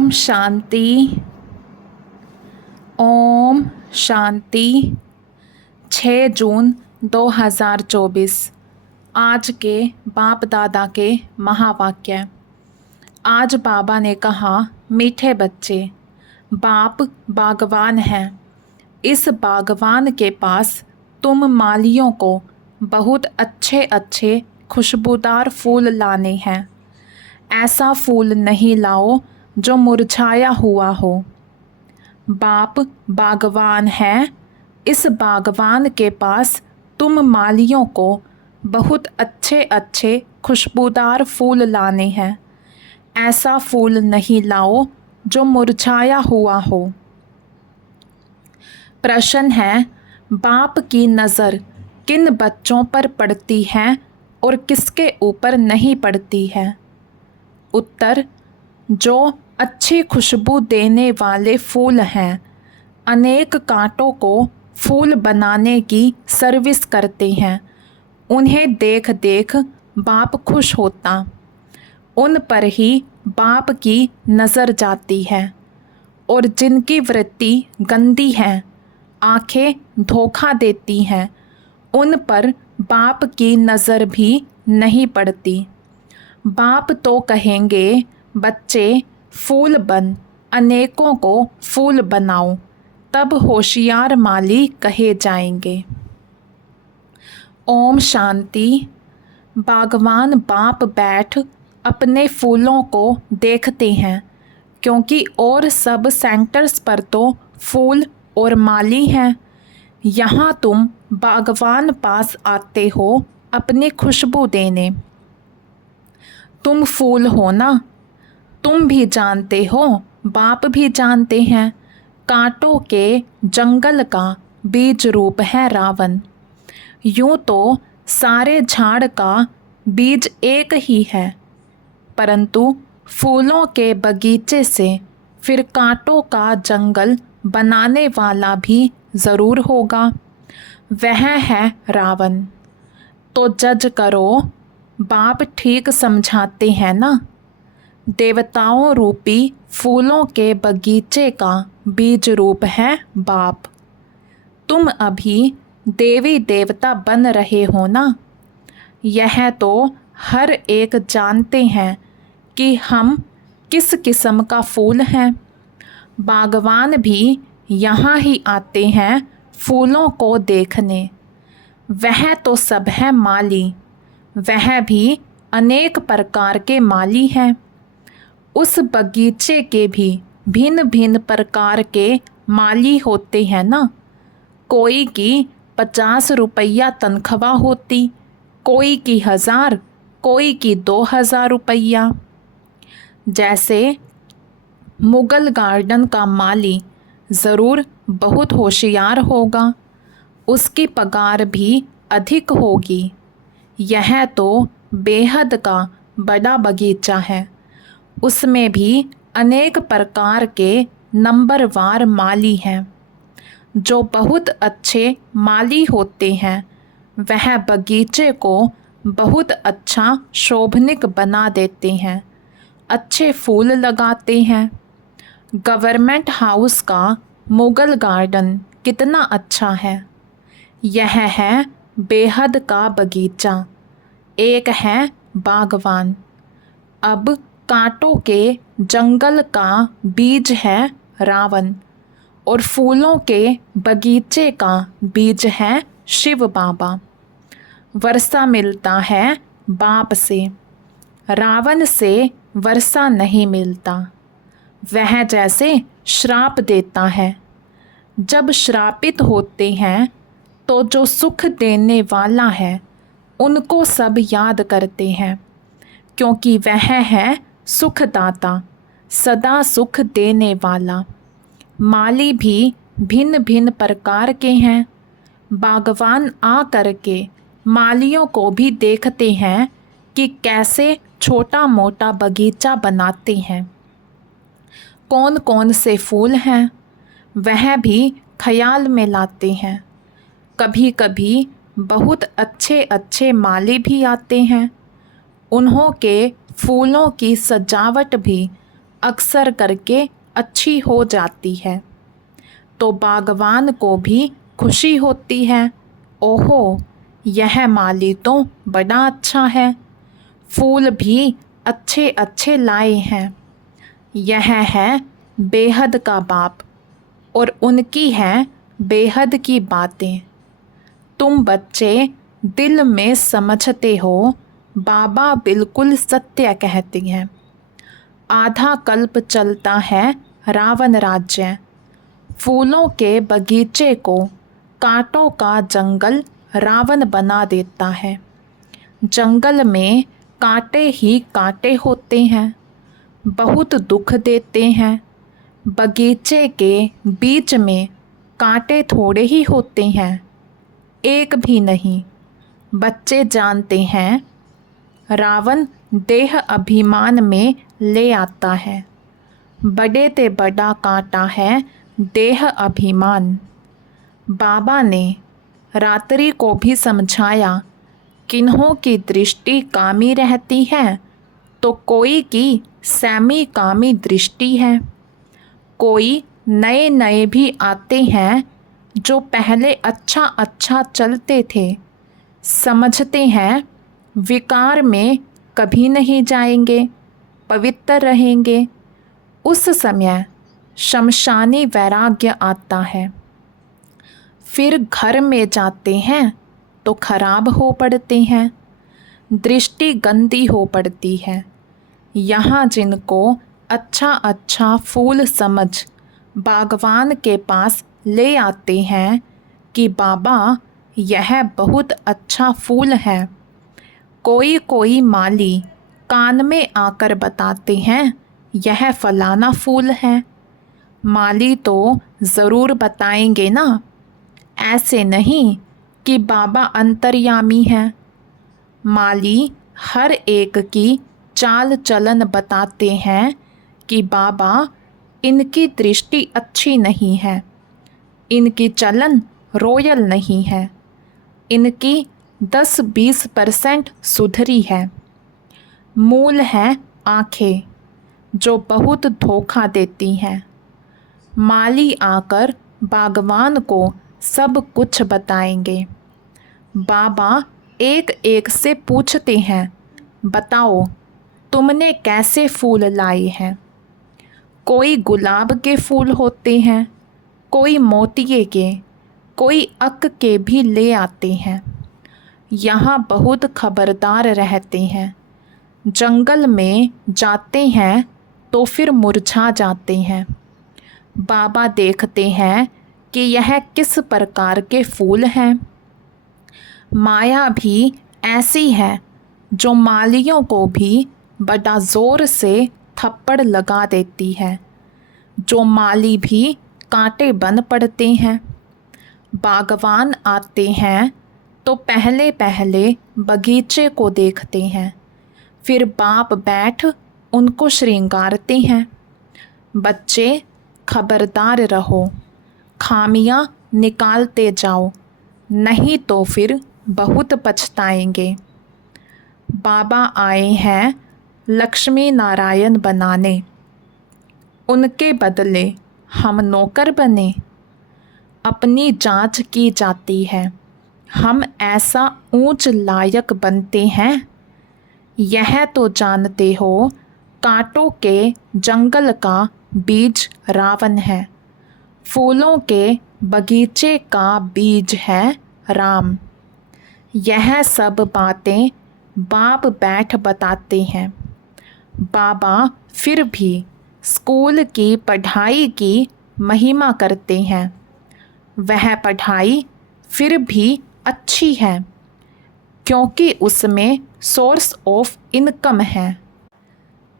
ओम शांति। ओम शांति। 6 जून 2024 आज के बाप दादा के महावाक्य। आज बाबा ने कहा, मीठे बच्चे, बाप बागवान हैं। इस बागवान के पास तुम मालियों को बहुत अच्छे अच्छे खुशबूदार फूल लाने हैं। ऐसा फूल नहीं लाओ जो मुरझाया हुआ हो। बाप बागवान है। इस बागवान के पास तुम मालियों को बहुत अच्छे अच्छे खुशबूदार फूल लाने हैं। ऐसा फूल नहीं लाओ जो मुरझाया हुआ हो। प्रश्न है, बाप की नज़र किन बच्चों पर पड़ती है और किसके ऊपर नहीं पड़ती है? उत्तर, जो अच्छी खुशबू देने वाले फूल हैं, अनेक कांटों को फूल बनाने की सर्विस करते हैं, उन्हें देख देख बाप खुश होता। उन पर ही बाप की नज़र जाती है। और जिनकी वृत्ति गंदी है, आंखें धोखा देती हैं, उन पर बाप की नज़र भी नहीं पड़ती। बाप तो कहेंगे, बच्चे फूल बन, अनेकों को फूल बनाओ, तब होशियार माली कहे जाएंगे। ओम शांति। बागवान बाप बैठ अपने फूलों को देखते हैं, क्योंकि और सब सेंटर्स पर तो फूल और माली हैं। यहाँ तुम बागवान पास आते हो अपनी खुशबू देने। तुम फूल हो ना? तुम भी जानते हो, बाप भी जानते हैं, कांटों के जंगल का बीज रूप है रावण। यूं तो सारे झाड़ का बीज एक ही है, परंतु फूलों के बगीचे से फिर कांटों का जंगल बनाने वाला भी ज़रूर होगा। वह है रावण। तो जज करो, बाप ठीक समझाते हैं ना? देवताओं रूपी फूलों के बगीचे का बीज रूप है बाप। तुम अभी देवी देवता बन रहे हो ना? यह तो हर एक जानते हैं कि हम किस किस्म का फूल हैं। बागवान भी यहाँ ही आते हैं फूलों को देखने। वह तो सब है माली। वह भी अनेक प्रकार के माली हैं। उस बगीचे के भी भिन्न भिन्न प्रकार के माली होते हैं ना। कोई की 50 रुपया तनख्वाह होती, कोई की 1000, कोई की 2000 रुपया। जैसे मुगल गार्डन का माली ज़रूर बहुत होशियार होगा, उसकी पगार भी अधिक होगी। यह तो बेहद का बड़ा बगीचा है। उसमें भी अनेक प्रकार के नंबरवार माली हैं। जो बहुत अच्छे माली होते हैं, वह बगीचे को बहुत अच्छा शोभनिक बना देते हैं, अच्छे फूल लगाते हैं। गवर्नमेंट हाउस का मुगल गार्डन कितना अच्छा है। यह है बेहद का बगीचा। एक है बागवान। अब कांटों के जंगल का बीज है रावण, और फूलों के बगीचे का बीज है शिव बाबा। वर्षा मिलता है बाप से, रावण से वर्षा नहीं मिलता। वह जैसे श्राप देता है। जब श्रापित होते हैं तो जो सुख देने वाला है, उनको सब याद करते हैं, क्योंकि वह है सुखदाता, सदा सुख देने वाला। माली भी भिन्न भिन्न प्रकार के हैं। बागवान आ करके मालियों को भी देखते हैं कि कैसे छोटा मोटा बगीचा बनाते हैं, कौन कौन से फूल हैं, वह भी ख्याल में लाते हैं। कभी कभी बहुत अच्छे अच्छे माली भी आते हैं। उन्हों के फूलों की सजावट भी अक्सर करके अच्छी हो जाती है, तो बागवान को भी खुशी होती है। ओहो, यह माली तो बड़ा अच्छा है, फूल भी अच्छे अच्छे लाए हैं। यह है बेहद का बाप और उनकी हैं बेहद की बातें। तुम बच्चे दिल में समझते हो, बाबा बिल्कुल सत्य कहती हैं। आधा कल्प चलता है रावण राज्य, फूलों के बगीचे को कांटों का जंगल रावण बना देता है। जंगल में कांटे ही कांटे होते हैं, बहुत दुख देते हैं। बगीचे के बीच में कांटे थोड़े ही होते हैं, एक भी नहीं। बच्चे जानते हैं, रावण देह अभिमान में ले आता है। बड़े ते बड़ा कांटा है देह अभिमान। बाबा ने रात्रि को भी समझाया, किन्हों की दृष्टि कामी रहती है तो कोई की सैमी कामी दृष्टि है। कोई नए नए भी आते हैं जो पहले अच्छा अच्छा चलते थे, समझते हैं विकार में कभी नहीं जाएंगे, पवित्र रहेंगे। उस समय शमशानी वैराग्य आता है। फिर घर में जाते हैं तो खराब हो पड़ते हैं, दृष्टि गंदी हो पड़ती है। यहाँ जिनको अच्छा अच्छा फूल समझ बागवान के पास ले आते हैं कि बाबा यह बहुत अच्छा फूल है। कोई कोई माली कान में आकर बताते हैं, यह फलाना फूल है। माली तो ज़रूर बताएंगे ना, ऐसे नहीं कि बाबा अंतर्यामी हैं। माली हर एक की चाल चलन बताते हैं कि बाबा इनकी दृष्टि अच्छी नहीं है, इनकी चलन रोयल नहीं है, इनकी 10-20% सुधरी है। मूल है आँखें जो बहुत धोखा देती हैं। माली आकर बागवान को सब कुछ बताएंगे। बाबा एक एक से पूछते हैं, बताओ तुमने कैसे फूल लाए हैं। कोई गुलाब के फूल होते हैं, कोई मोतिये के, कोई अक के भी ले आते हैं। यहाँ बहुत खबरदार रहते हैं। जंगल में जाते हैं तो फिर मुरझा जाते हैं। बाबा देखते हैं कि यह किस प्रकार के फूल हैं। माया भी ऐसी है जो मालियों को भी बड़ा ज़ोर से थप्पड़ लगा देती है, जो माली भी कांटे बन पड़ते हैं। बागवान आते हैं तो पहले पहले बगीचे को देखते हैं, फिर बाप बैठ उनको श्रृंगारते हैं। बच्चे खबरदार रहो, खामियां निकालते जाओ, नहीं तो फिर बहुत पछताएंगे। बाबा आए हैं लक्ष्मी नारायण बनाने, उनके बदले हम नौकर बने। अपनी जांच की जाती है, हम ऐसा ऊंच लायक बनते हैं। यह तो जानते हो, कांटों के जंगल का बीज रावण है, फूलों के बगीचे का बीज है राम। यह सब बातें बाप बैठ बताते हैं। बाबा फिर भी स्कूल की पढ़ाई की महिमा करते हैं। वह पढ़ाई फिर भी अच्छी है, क्योंकि उसमें सोर्स ऑफ इनकम है,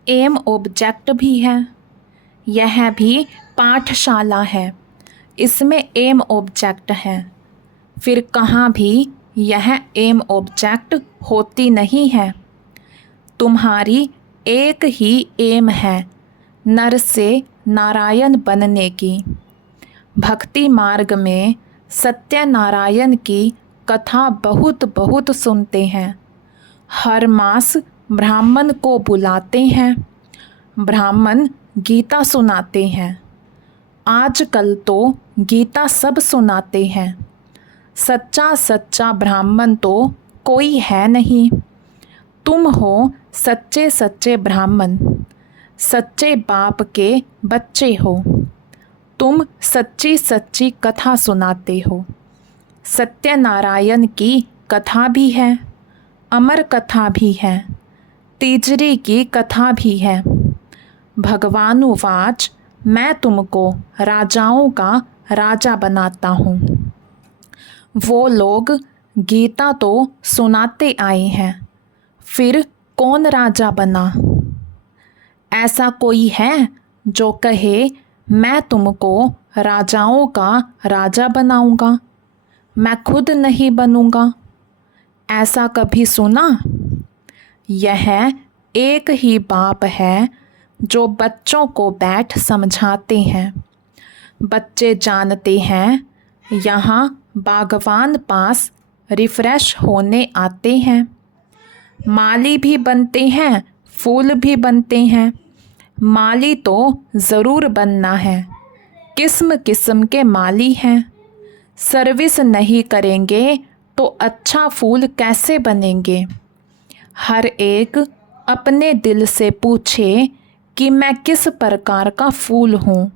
एम ऑब्जेक्ट भी है। यह भी पाठशाला है, इसमें एम ऑब्जेक्ट है। फिर कहाँ भी यह एम ऑब्जेक्ट होती नहीं है। तुम्हारी एक ही एम है, नर से नारायण बनने की। भक्ति मार्ग में सत्यनारायण की कथा बहुत बहुत सुनते हैं। हर मास ब्राह्मण को बुलाते हैं। ब्राह्मण गीता सुनाते हैं। आजकल तो गीता सब सुनाते हैं। सच्चा सच्चा ब्राह्मण तो कोई है नहीं। तुम हो सच्चे सच्चे ब्राह्मण, सच्चे बाप के बच्चे हो। तुम सच्ची सच्ची कथा सुनाते हो। सत्यनारायण की कथा भी है, अमर कथा भी है, तीजरी की कथा भी है। भगवानुवाच, मैं तुमको राजाओं का राजा बनाता हूँ। वो लोग गीता तो सुनाते आए हैं, फिर कौन राजा बना? ऐसा कोई है जो कहे मैं तुमको राजाओं का राजा बनाऊंगा, मैं खुद नहीं बनूंगा? ऐसा कभी सुना? यह एक ही बाप है जो बच्चों को बैठ समझाते हैं। बच्चे जानते हैं यहाँ बागवान पास रिफ्रेश होने आते हैं। माली भी बनते हैं, फूल भी बनते हैं। माली तो ज़रूर बनना है, किस्म किस्म के माली हैं। सर्विस नहीं करेंगे तो अच्छा फूल कैसे बनेंगे? हर एक अपने दिल से पूछे कि मैं किस प्रकार का फूल हूँ,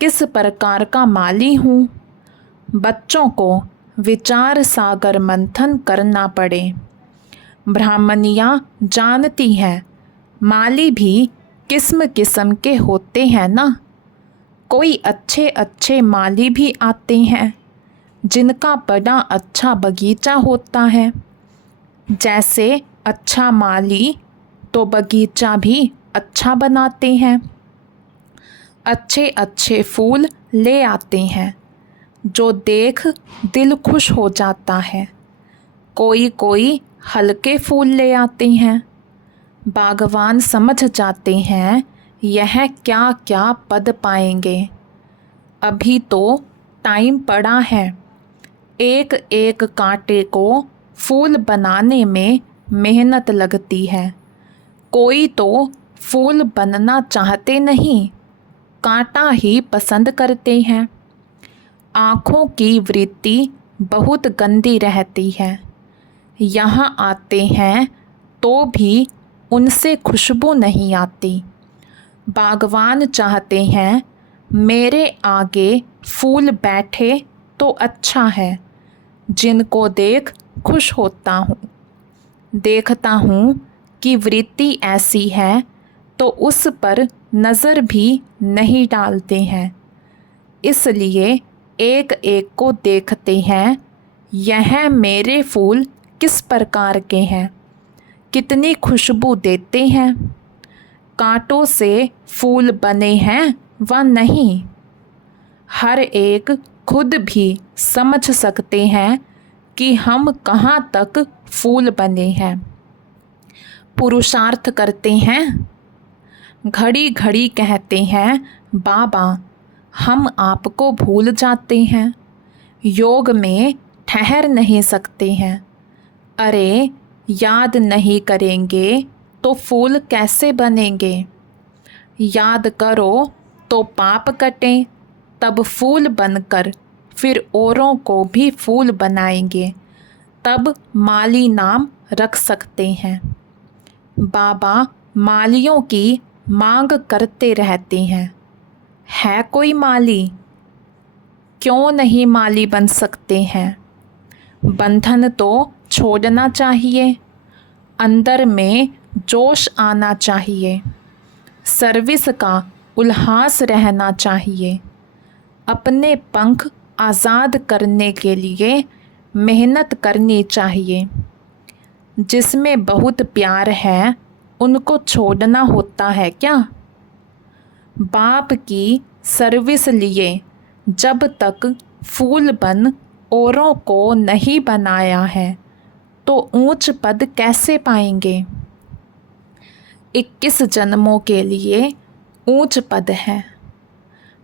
किस प्रकार का माली हूँ। बच्चों को विचार सागर मंथन करना पड़े। ब्राह्मणियाँ जानती हैं माली भी किस्म किस्म के होते हैं ना। कोई अच्छे अच्छे माली भी आते हैं जिनका बड़ा अच्छा बगीचा होता है। जैसे अच्छा माली तो बगीचा भी अच्छा बनाते हैं। अच्छे अच्छे फूल ले आते हैं जो देख दिल खुश हो जाता है। कोई कोई हल्के फूल ले आते हैं। बागवान समझ जाते हैं यह क्या क्या पद पाएंगे। अभी तो टाइम पड़ा है। एक एक कांटे को फूल बनाने में मेहनत लगती है। कोई तो फूल बनना चाहते नहीं, कांटा ही पसंद करते हैं। आँखों की वृत्ति बहुत गंदी रहती है। यहाँ आते हैं तो भी उनसे खुशबू नहीं आती। बागवान चाहते हैं मेरे आगे फूल बैठे तो अच्छा है, जिनको देख खुश होता हूँ। देखता हूँ कि वृत्ति ऐसी है तो उस पर नज़र भी नहीं डालते हैं। इसलिए एक एक को देखते हैं, यह मेरे फूल किस प्रकार के हैं, कितनी खुशबू देते हैं, कांटों से फूल बने हैं व नहीं। हर एक खुद भी समझ सकते हैं कि हम कहाँ तक फूल बने हैं। पुरुषार्थ करते हैं, घड़ी घड़ी कहते हैं बाबा हम आपको भूल जाते हैं, योग में ठहर नहीं सकते हैं। अरे याद नहीं करेंगे तो फूल कैसे बनेंगे? याद करो तो पाप कटें, तब फूल बनकर फिर औरों को भी फूल बनाएंगे, तब माली नाम रख सकते हैं। बाबा मालियों की मांग करते रहते हैं। है कोई माली? क्यों नहीं माली बन सकते हैं? बंधन तो छोड़ना चाहिए, अंदर में जोश आना चाहिए, सर्विस का उल्लास रहना चाहिए। अपने पंख आज़ाद करने के लिए मेहनत करनी चाहिए। जिसमें बहुत प्यार है उनको छोड़ना होता है क्या? बाप की सर्विस लिए जब तक फूल बन औरों को नहीं बनाया है तो ऊंच पद कैसे पाएंगे? 21 जन्मों के लिए ऊंच पद है।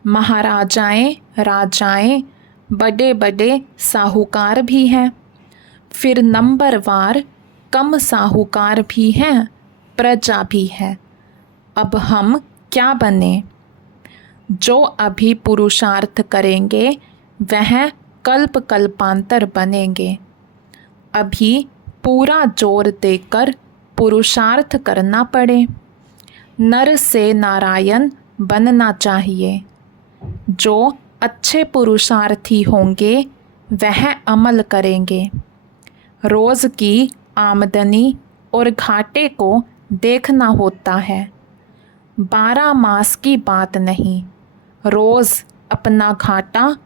महाराजाएं, राजाएं, बड़े बड़े साहूकार भी हैं, फिर नंबरवार कम साहूकार भी हैं, प्रजा भी है। अब हम क्या बने। जो अभी पुरुषार्थ करेंगे वह कल्प कल्पांतर बनेंगे। अभी पूरा जोर देकर पुरुषार्थ करना पड़े। नर से नारायण बनना चाहिए। जो अच्छे पुरुषार्थी होंगे वह अमल करेंगे। रोज़ की आमदनी और घाटे को देखना होता है। 12 मास की बात नहीं, रोज़ अपना घाटा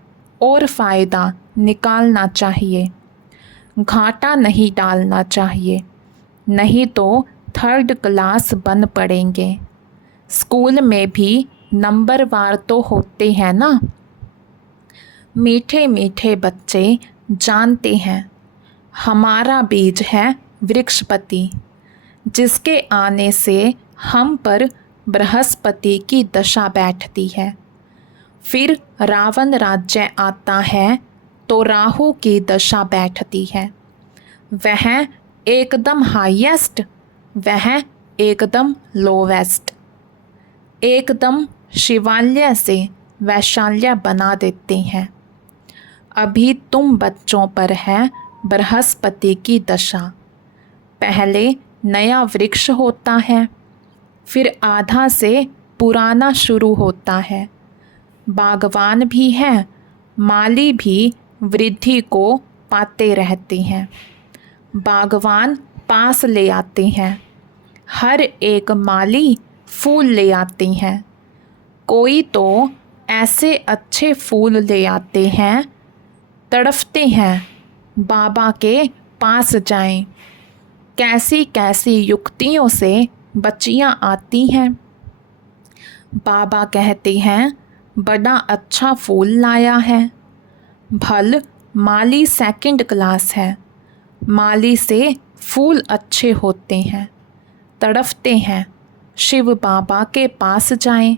और फ़ायदा निकालना चाहिए। घाटा नहीं डालना चाहिए, नहीं तो 3rd क्लास बन पड़ेंगे। स्कूल में भी नंबरवार तो होते हैं ना। मीठे मीठे बच्चे जानते हैं हमारा बीज है वृक्षपति, जिसके आने से हम पर बृहस्पति की दशा बैठती है। फिर रावण राज्य आता है तो राहु की दशा बैठती है। वह एकदम हाईएस्ट, वह एकदम लोवेस्ट। एकदम शिवालय से वैशाल्य बना देते हैं। अभी तुम बच्चों पर है बृहस्पति की दशा। पहले नया वृक्ष होता है, फिर आधा से पुराना शुरू होता है। बागवान भी हैं, माली भी वृद्धि को पाते रहते हैं। बागवान पास ले आते हैं, हर एक माली फूल ले आते हैं। कोई तो ऐसे अच्छे फूल ले आते हैं, तड़फते हैं बाबा के पास जाएं। कैसी कैसी युक्तियों से बच्चियां आती हैं। बाबा कहते हैं बड़ा अच्छा फूल लाया है। भल माली 2nd क्लास है, माली से फूल अच्छे होते हैं, तड़फते हैं शिव बाबा के पास जाएं।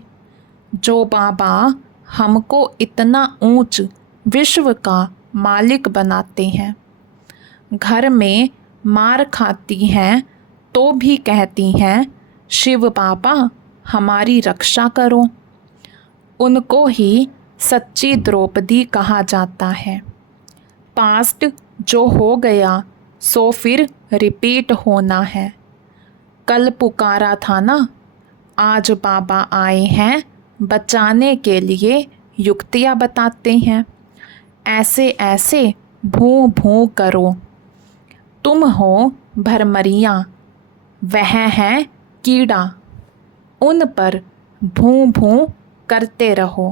जो बाबा हमको इतना ऊंच विश्व का मालिक बनाते हैं। घर में मार खाती हैं तो भी कहती हैं शिव बाबा हमारी रक्षा करो। उनको ही सच्ची द्रौपदी कहा जाता है। पास्ट जो हो गया सो फिर रिपीट होना है। कल पुकारा था ना, आज बाबा आए हैं बचाने के लिए युक्तियाँ बताते हैं। ऐसे ऐसे भूं भूं करो। तुम हो भरमरियाँ, वह है कीड़ा, उन पर भूं भूं करते रहो।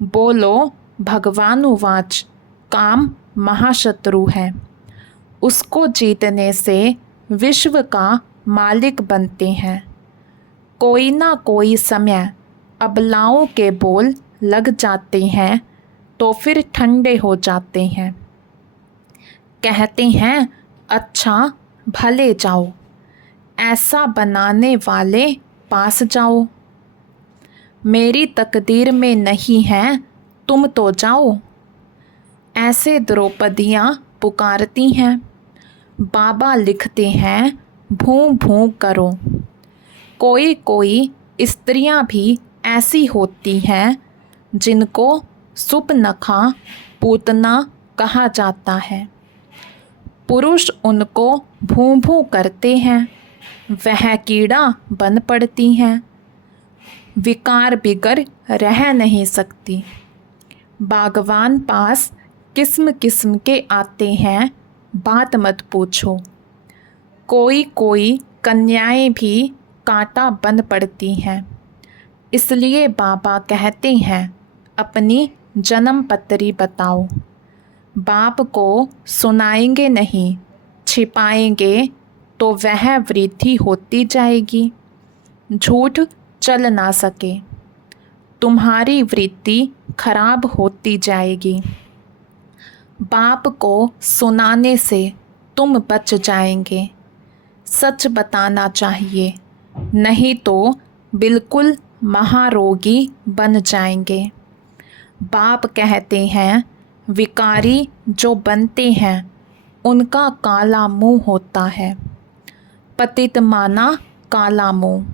बोलो भगवानुवाच, काम महाशत्रु है। उसको जीतने से विश्व का मालिक बनते हैं। कोई ना कोई समय अबलाओं के बोल लग जाते हैं तो फिर ठंडे हो जाते हैं। कहते हैं अच्छा भले जाओ, ऐसा बनाने वाले पास जाओ। मेरी तकदीर में नहीं है तुम तो जाओ। ऐसे द्रौपदियाँ पुकारती हैं। बाबा लिखते हैं भूं भूं करो। कोई कोई स्त्रियां भी ऐसी होती हैं जिनको सुपनखा पूतना कहा जाता है। पुरुष उनको भूं भूं करते हैं, वह कीड़ा बन पड़ती हैं। विकार बिगर रह नहीं सकती। बागवान पास किस्म किस्म के आते हैं, बात मत पूछो। कोई कोई कन्याएं भी कांटा बन पड़ती हैं। इसलिए बाबा कहते हैं अपनी जन्म पत्री बताओ। बाप को सुनाएंगे नहीं, छिपाएंगे तो वह वृद्धि होती जाएगी, झूठ चल ना सके। तुम्हारी वृत्ति खराब होती जाएगी। बाप को सुनाने से तुम बच जाएंगे। सच बताना चाहिए, नहीं तो बिल्कुल महारोगी बन जाएंगे। बाप कहते हैं विकारी जो बनते हैं उनका काला मुंह होता है। पतित माना काला मुंह।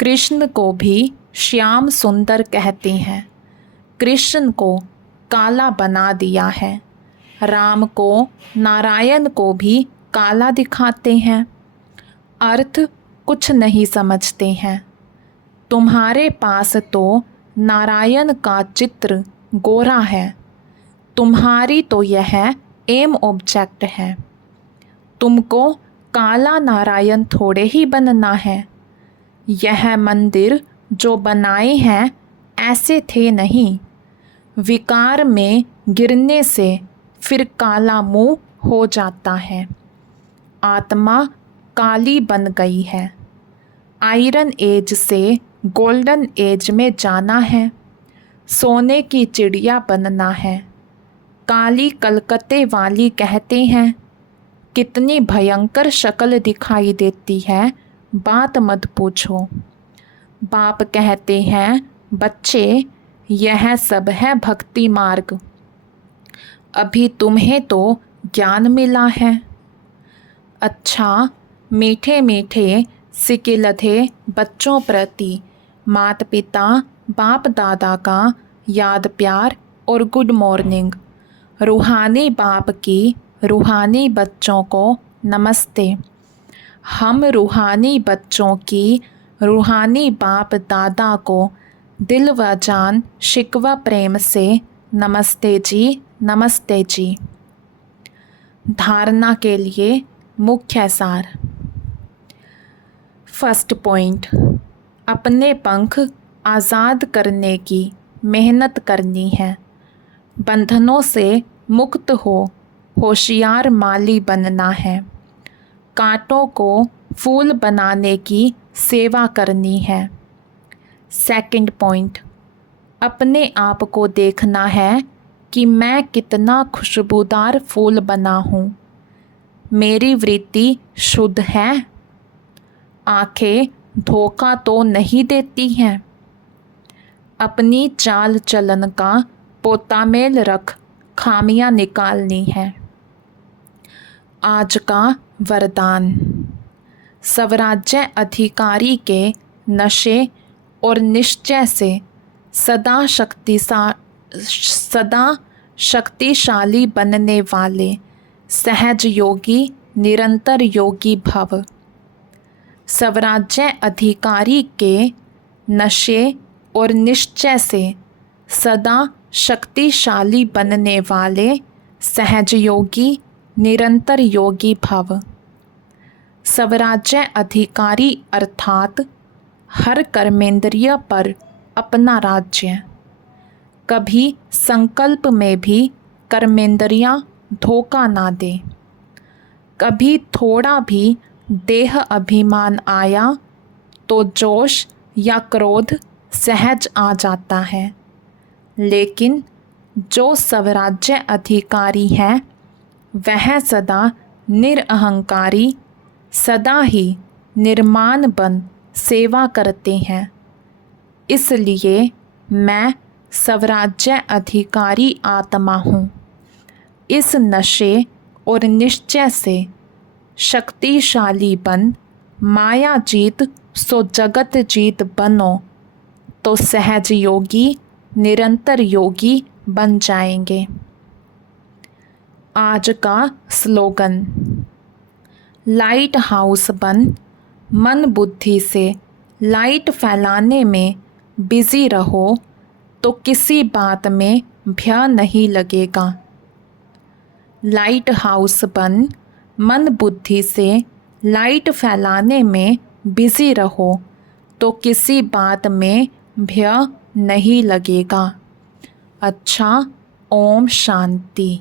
कृष्ण को भी श्याम सुंदर कहते हैं। कृष्ण को काला बना दिया है। राम को नारायण को भी काला दिखाते हैं। अर्थ कुछ नहीं समझते हैं। तुम्हारे पास तो नारायण का चित्र गोरा है, तुम्हारी तो यह एम ऑब्जेक्ट है। तुमको काला नारायण थोड़े ही बनना है। यह मंदिर जो बनाए हैं ऐसे थे नहीं। विकार में गिरने से फिर काला मुंह हो जाता है। आत्मा काली बन गई है। आयरन एज से गोल्डन एज में जाना है। सोने की चिड़िया बनना है। काली कलकत्ते वाली कहते हैं, कितनी भयंकर शक्ल दिखाई देती है, बात मत पूछो। बाप कहते हैं, बच्चे यह सब है भक्ति मार्ग, अभी तुम्हें तो ज्ञान मिला है। अच्छा, मीठे मीठे सिकिलधे बच्चों प्रति माता पिता बाप दादा का याद प्यार और गुड मॉर्निंग। रूहानी बाप की रूहानी बच्चों को नमस्ते। हम रूहानी बच्चों की रूहानी बाप दादा को दिल व जान शिकवा प्रेम से नमस्ते जी, नमस्ते जी। धारणा के लिए मुख्य सार। फर्स्ट पॉइंट, अपने पंख आज़ाद करने की मेहनत करनी है। बंधनों से मुक्त हो होशियार माली बनना है। कांटों को फूल बनाने की सेवा करनी है। सेकंड पॉइंट, अपने आप को देखना है कि मैं कितना खुशबूदार फूल बना हूँ। मेरी वृत्ति शुद्ध है। आंखें धोखा तो नहीं देती हैं। अपनी चाल चलन का पोतामेल रख खामियां निकालनी है। आज का वरदान, स्वराज्य अधिकारी के नशे और निश्चय से सदा शक्तिशाली बनने वाले सहज योगी निरंतर योगी भव। स्वराज्य अधिकारी के नशे और निश्चय से सदा शक्तिशाली बनने वाले सहज योगी निरंतर योगी भव। स्वराज्य अधिकारी अर्थात हर कर्मेंद्रिय पर अपना राज्य। कभी संकल्प में भी कर्मेंद्रियां धोखा ना दे। कभी थोड़ा भी देह अभिमान आया तो जोश या क्रोध सहज आ जाता है, लेकिन जो स्वराज्य अधिकारी है वह सदा निरअहंकारी, सदा ही निर्माण बन सेवा करते हैं। इसलिए मैं स्वराज्य अधिकारी आत्मा हूँ। इस नशे और निश्चय से शक्तिशाली बन माया जीत सो जगत जीत बनो तो सहज योगी निरंतर योगी बन जाएंगे। आज का स्लोगन, लाइट हाउस बन मन बुद्धि से लाइट फैलाने में बिजी रहो तो किसी बात में भय नहीं लगेगा। लाइट हाउस बन मन बुद्धि से लाइट फैलाने में बिजी रहो तो किसी बात में भय नहीं लगेगा। अच्छा, ओम शांति।